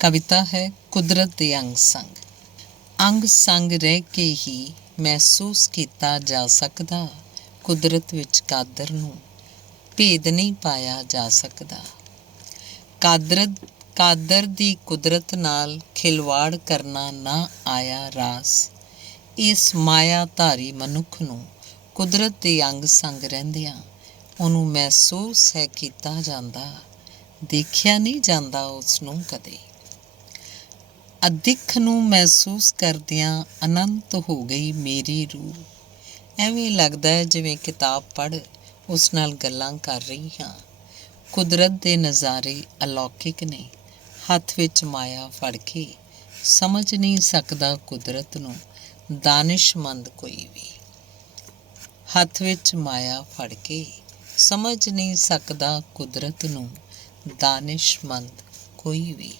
ਕਵਿਤਾ ਹੈ ਕੁਦਰਤ ਦੇ ਅੰਗ ਸੰਗ। ਅੰਗ ਸੰਗ ਰਹਿ ਕੇ ਹੀ ਮਹਿਸੂਸ ਕੀਤਾ ਜਾ ਸਕਦਾ, ਕੁਦਰਤ ਵਿੱਚ ਕਾਦਰ ਨੂੰ ਭੇਦ ਨਹੀਂ ਪਾਇਆ ਜਾ ਸਕਦਾ। ਕਾਦਰ ਦੀ ਕੁਦਰਤ ਨਾਲ ਖਿਲਵਾੜ ਕਰਨਾ ਨਾ ਆਇਆ ਰਾਸ। ਇਸ ਮਾਇਆਧਾਰੀ ਮਨੁੱਖ ਨੂੰ ਕੁਦਰਤ ਦੇ ਅੰਗ ਸੰਗ ਰਹਿੰਦਿਆਂ ਉਹਨੂੰ ਮਹਿਸੂਸ ਹੈ ਕੀਤਾ ਜਾਂਦਾ, ਦੇਖਿਆ ਨਹੀਂ ਜਾਂਦਾ ਉਸ ਨੂੰ ਕਦੇ। ਅਦਿੱਖ ਨੂੰ ਮਹਿਸੂਸ ਕਰਦਿਆਂ ਅਨੰਤ ਹੋ ਗਈ ਮੇਰੀ ਰੂਹ। ਐਵੇਂ ਲੱਗਦਾ ਹੈ ਜਿਵੇਂ ਕਿਤਾਬ ਪੜ੍ਹ ਉਸ ਨਾਲ ਗੱਲਾਂ ਕਰ ਰਹੀ ਹਾਂ। ਕੁਦਰਤ ਦੇ ਨਜ਼ਾਰੇ ਅਲੌਕਿਕ ਨੇ। ਹੱਥ ਵਿੱਚ ਮਾਇਆ ਫੜ ਕੇ ਸਮਝ ਨਹੀਂ ਸਕਦਾ ਕੁਦਰਤ ਨੂੰ ਦਾਨਿਸ਼ਮੰਦ ਕੋਈ ਵੀ। ਹੱਥ ਵਿੱਚ ਮਾਇਆ ਫੜ ਕੇ ਸਮਝ ਨਹੀਂ ਸਕਦਾ ਕੁਦਰਤ ਨੂੰ ਦਾਨਿਸ਼ਮੰਦ ਕੋਈ ਵੀ।